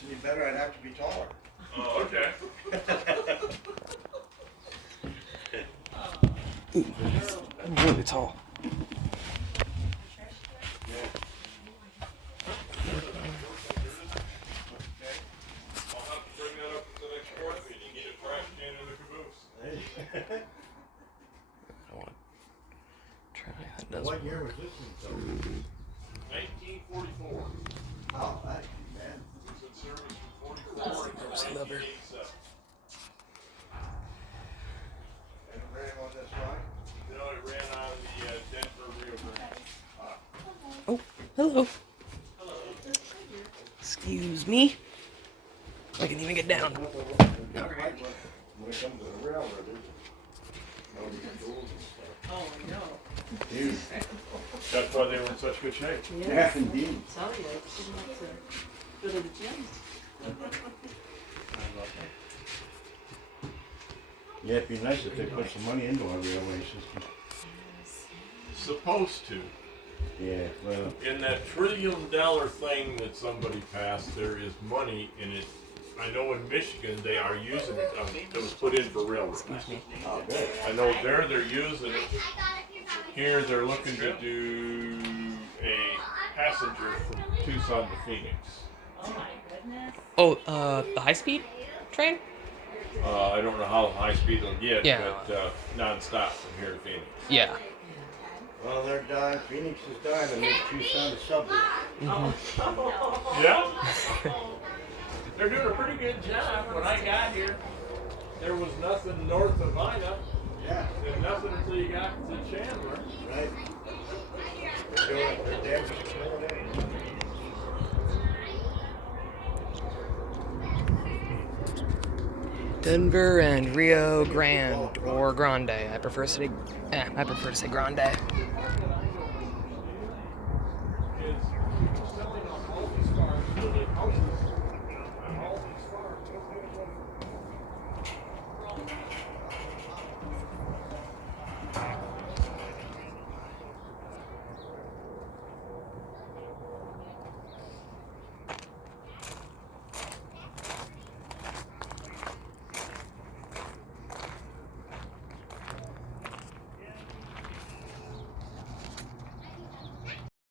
gets any better, I'd have to be taller. Oh, okay. Ooh, I'm really tall. I'll have to bring that up at the next board meeting. Get a trash can in the caboose. I want to try that. Does What year was this one built? 1944. Oh, thank you, man. It was in service from 44 until 1987. And it ran on this line? No, it ran out of the Denver Rio Grande. Oh, hello. Excuse me. I can even get down. When it comes to the railroad, Oh, I know. Dude. That's why they were in such good shape. Yeah, indeed. Tell you, I shouldn't have to go to the gym. Yeah, it'd be nice if they put some money into our railway system. Supposed to. Yeah, well, In that $1 trillion thing that somebody passed, there is money in it. I know in Michigan they are using it. It was put in for railroads. oh, good. I know they're using it. Here they're looking to do a passenger from Tucson to Phoenix. Oh my goodness. Oh, the high-speed train? I don't know how high speed they'll get, Yeah. but non-stop from here to Phoenix. Yeah. Well, they're dying. Phoenix is dying to make Tucson a suburb. Yeah. They're doing a pretty good job. When I got here, there was nothing north of Ina, Yeah, and nothing until you got to Chandler. right. They're doing it. They're damaging it. Denver and Rio Grande or Grande. I prefer to say Grande. Is selling off all these cars, building houses